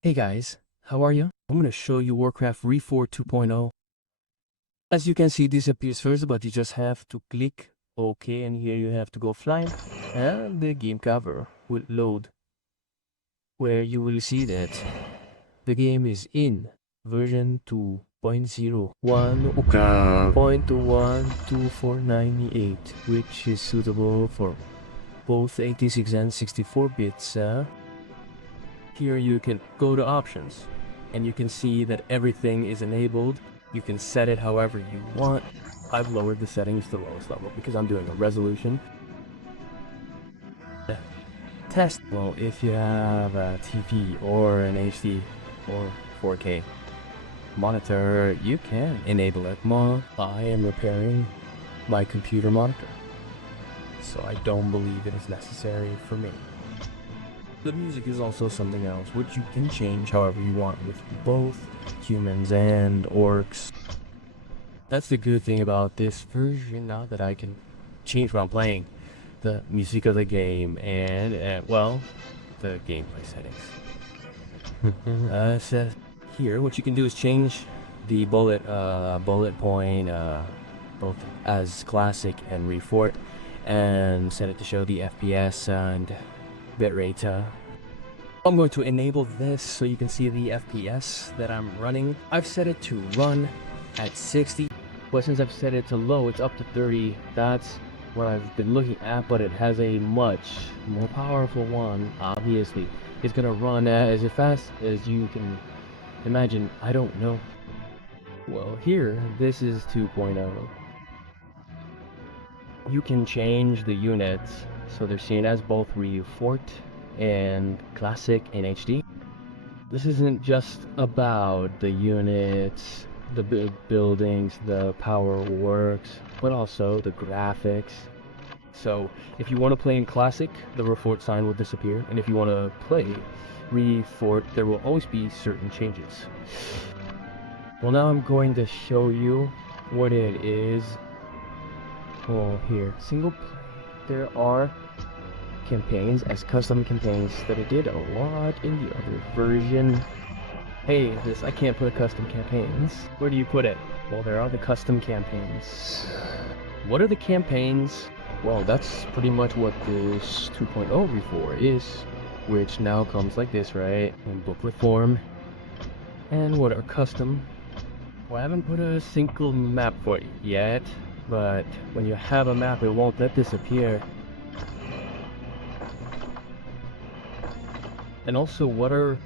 Hey guys, how are you? I'm gonna show you Warcraft Reforged 2.0. As you can see, this appears first, but you just have to click OK, and here you have to go flying, and the game cover will load, where you will see that the game is in version 2.0.1.12498, which is suitable for both 86 and 64 bits. Here you can go to options and you can see that everything is enabled. You can set it however you want. I've lowered the settings to the lowest level because I'm doing a resolution test. Well, if you have a TV or an HD or 4K monitor, you can enable it. I am repairing my computer monitor, so I don't believe it is necessary for me. The music is also something else, which you can change however you want with both humans and orcs. That's the good thing about this version, now that I can change what I'm playing, the music of the game, and well, the gameplay settings. So here, what you can do is change the bullet point, both as classic and reforged, and set it to show the FPS and bitrate. I'm going to enable this so you can see the FPS that I'm running. I've set it to run at 60, but since I've set it to low, it's up to 30. That's what I've been looking at, but it has a much more powerful one. Obviously, it's gonna run as fast as you can imagine. I don't know. Well, here, this is 2.0. You can change the units so they're seen as both Reforged and classic in HD. This isn't just about the units, the buildings, the power works, but also the graphics. So if you want to play in classic, the Reforged sign will disappear, and if you want to play Reforged, there will always be certain changes. Well, now I'm going to show you what it is. Well, here, single play, there are campaigns as custom campaigns that I did a lot in the other version. Hey, I can't put custom campaigns. Where do you put it? Well, there are the custom campaigns. What are the campaigns? Well, that's pretty much what this 2.0 Reforged is, which now comes like this, right? In booklet form. And what are custom? Well, I haven't put a single map for it yet, but when you have a map, it won't let this appear. And also, what are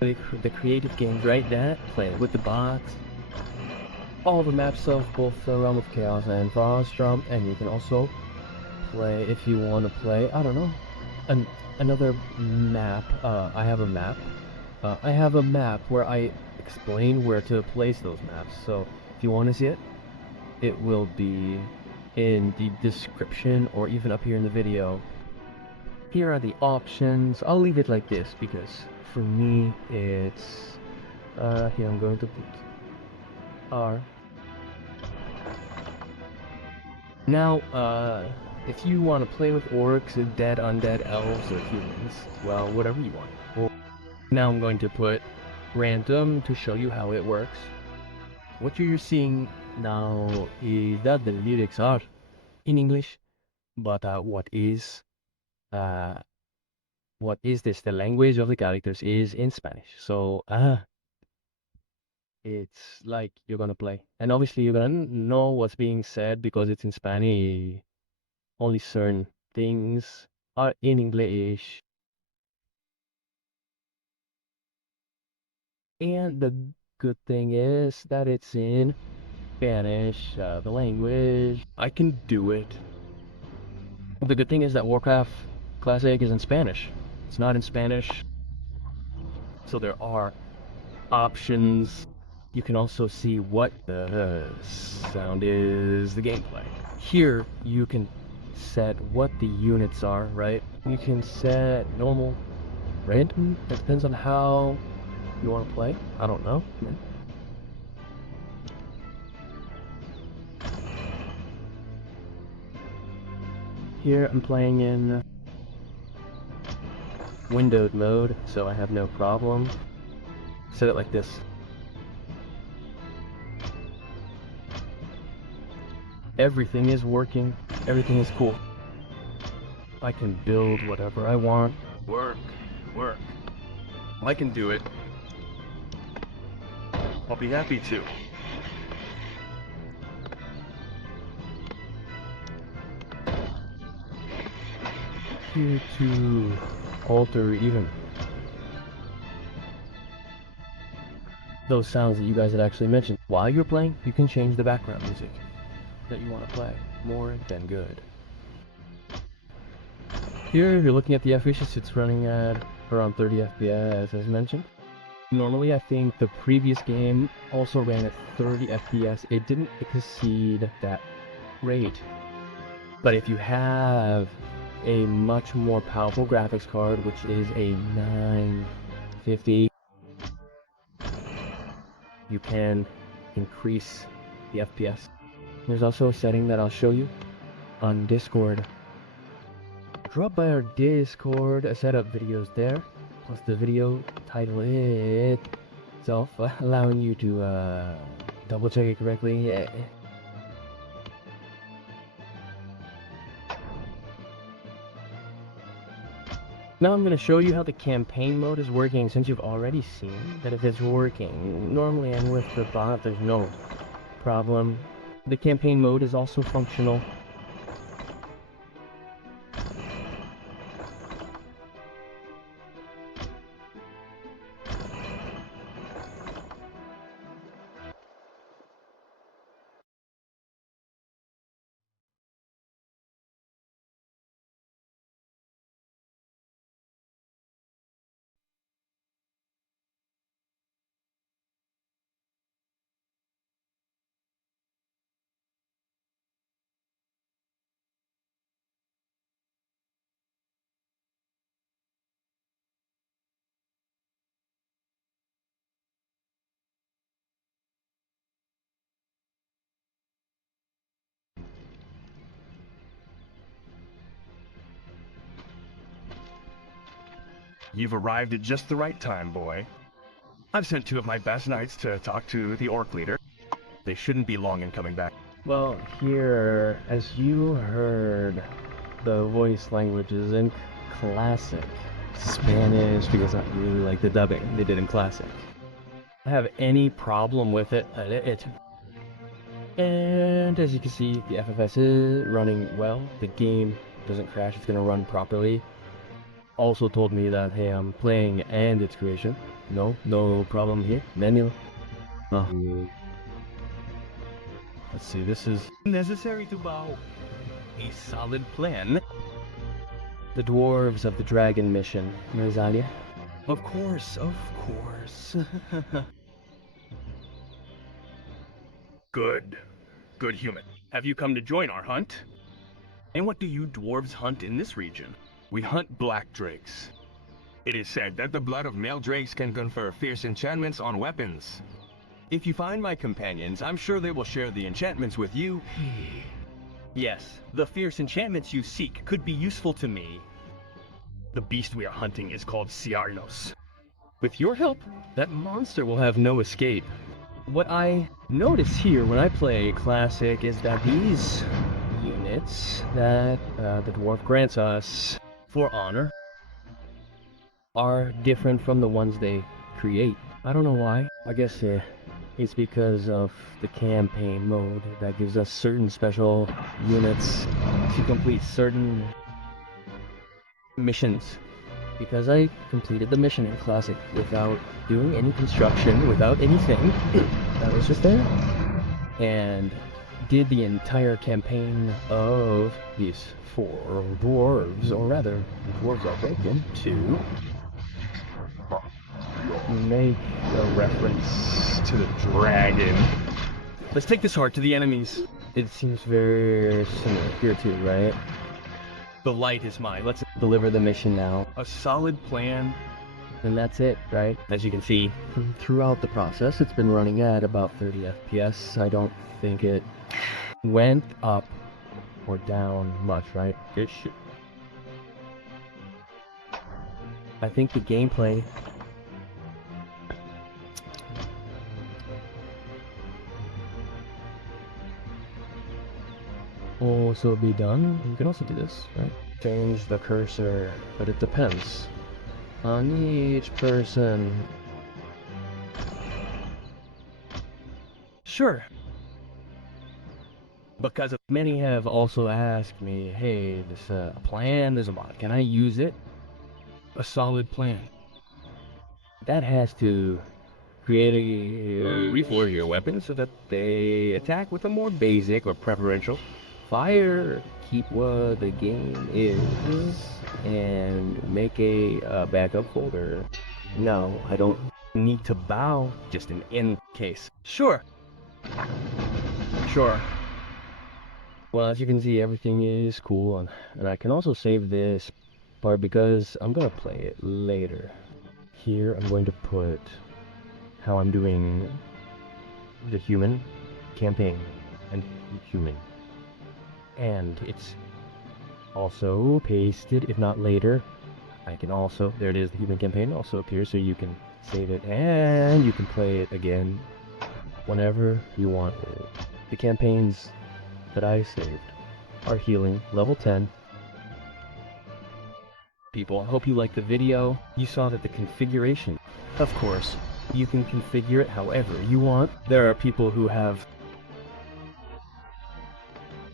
the creative games, right? That play with the bots. All the maps of both the Realm of Chaos and Frostdrum, and you can also play if you want to play. I don't know, another map. I have a map. I have a map where I explain where to place those maps. So if you want to see it, it will be in the description or even up here in the video. Here are the options. I'll leave it like this because for me it's here I'm going to put R. Now if you want to play with orcs, dead, undead, elves, or humans, well, whatever you want. Well, now I'm going to put random to show you how it works. What you're seeing now is that the lyrics are in English, but what is this? The language of the characters is in Spanish. So, it's like you're gonna play. And obviously you're gonna know what's being said because it's in Spanish. Only certain things are in English. And the good thing is that it's in Spanish, the language. I can do it. The good thing is that Warcraft Classic is in Spanish. It's not in Spanish. So there are options. You can also see what the sound is, the gameplay. Here you can set what the units are, right? You can set normal, random. It depends on how you want to play. I don't know. Here I'm playing in windowed mode, so I have no problem. Set it like this. Everything is working. Everything is cool. I can build whatever I want. Work. I can do it. I'll be happy to. Here to alter even those sounds that you guys had actually mentioned. While you're playing, you can change the background music that you want to play. More than good. Here, if you're looking at the efficiency, it's running at around 30 FPS as mentioned. Normally, I think the previous game also ran at 30 FPS. It didn't exceed that rate. But if you have a much more powerful graphics card, which is a 950, you can increase the FPS. There's also a setting that I'll show you on Discord. Drop by our Discord, a setup videos there, plus the video title itself, allowing you to double check it correctly. Now I'm going to show you how the campaign mode is working, since you've already seen that if it's working normally and with the bot there's no problem. The campaign mode is also functional. You've arrived at just the right time, boy. I've sent 2 of my best knights to talk to the orc leader. They shouldn't be long in coming back. Well, here, as you heard, the voice language is in Classic. Spanish, because I really like the dubbing they did in Classic. I have any problem with it. And as you can see, the FFS is running well. The game doesn't crash, it's going to run properly. Also told me that, hey, I'm playing and it's creation. No problem here. Menu. Let's see, this is necessary to bow. A solid plan. The Dwarves of the Dragon mission, Rosalia. Of course. Good human. Have you come to join our hunt? And what do you dwarves hunt in this region? We hunt black drakes. It is said that the blood of male drakes can confer fierce enchantments on weapons. If you find my companions, I'm sure they will share the enchantments with you. Yes, the fierce enchantments you seek could be useful to me. The beast we are hunting is called Ciarnos. With your help, that monster will have no escape. What I notice here when I play Classic is that these units that the dwarf grants us for honor are different from the ones they create. I don't know why. I guess it's because of the campaign mode that gives us certain special units to complete certain missions. Because I completed the mission in Classic without doing any construction, without anything. I was just there. And did the entire campaign of these 4 dwarves, or rather, dwarves are broken, to make a reference to the dragon. Let's take this heart to the enemies. It seems very similar here too, right? The light is mine. Let's deliver the mission now. A solid plan. And that's it, right? As you can see, throughout the process, it's been running at about 30 FPS. I don't think it went up or down much, right? It should. I think the gameplay also be done. You can also do this, right? Change the cursor, but it depends on each person. Sure. Because many have also asked me, hey, this plan, there's a mod, can I use it? A solid plan. That has to create a reforge your weapon so that they attack with a more basic or preferential fire. Keep what the game is and make a backup folder. No, I don't need to bow, just an in case. Sure. Sure. Well, as you can see, everything is cool, and I can also save this part because I'm gonna play it later. Here, I'm going to put how I'm doing the human campaign and human. And it's also pasted, if not later. I can also, there it is, the human campaign also appears, so you can save it and you can play it again whenever you want it. The campaigns that I saved are healing, level 10. People, I hope you liked the video. You saw that the configuration, of course, you can configure it however you want. There are people who have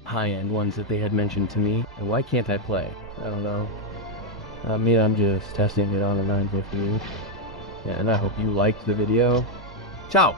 high-end ones that they had mentioned to me, and why can't I play? I don't know. I mean, I'm just testing it on a 950. Yeah, and I hope you liked the video. Ciao!